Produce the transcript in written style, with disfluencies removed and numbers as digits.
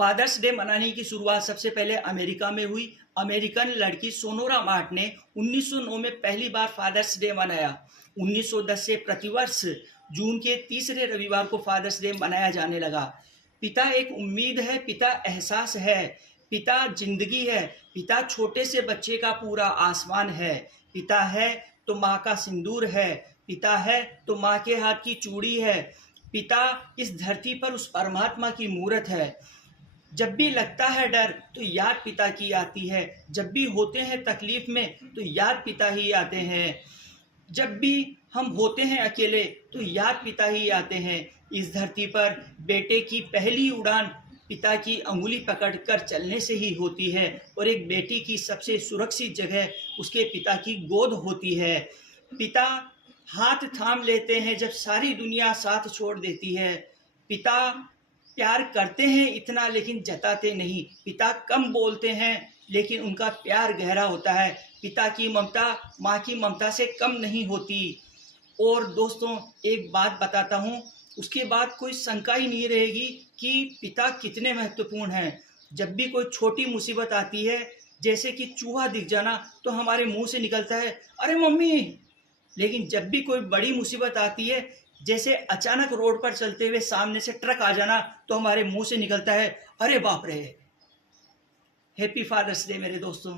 Fathers day मनाने की शुरुआत सबसे पहले अमेरिका में हुई। अमेरिकन लड़की सोनोरा मार्ट ने 1909 में पहली बार फादर्स डे मनाया। 1910 से प्रतिवर्ष जून के तीसरे रविवार को फादर्स डे मनाया जाने लगा। पिता एक उम्मीद है, पिता एहसास है, पिता जिंदगी है, पिता छोटे से बच्चे का पूरा आसमान है, पिता है तो माँ का सिंदूर है, पिता है तो माँ के हाथ की चूड़ी है, पिता इस धरती पर उस परमात्मा की मूरत है। जब भी लगता है डर तो याद पिता की आती है, जब भी होते हैं तकलीफ में तो याद पिता ही आते हैं, जब भी हम होते हैं अकेले तो याद पिता ही आते हैं। इस धरती पर बेटे की पहली उड़ान पिता की अंगुली पकड़कर चलने से ही होती है और एक बेटी की सबसे सुरक्षित जगह उसके पिता की गोद होती है। पिता हाथ थाम लेते हैं जब सारी दुनिया साथ छोड़ देती है। पिता प्यार करते हैं इतना लेकिन जताते नहीं। पिता कम बोलते हैं लेकिन उनका प्यार गहरा होता है। पिता की ममता माँ की ममता से कम नहीं होती। और दोस्तों एक बात बताता हूँ, उसके बाद कोई शंका ही नहीं रहेगी कि पिता कितने महत्वपूर्ण हैं। जब भी कोई छोटी मुसीबत आती है, जैसे कि चूहा दिख जाना, तो हमारे मुंह से निकलता है अरे मम्मी। लेकिन जब भी कोई बड़ी मुसीबत आती है, जैसे अचानक रोड पर चलते हुए सामने से ट्रक आ जाना, तो हमारे मुंह से निकलता है अरे बाप रे। हैप्पी फादर्स डे मेरे दोस्तों।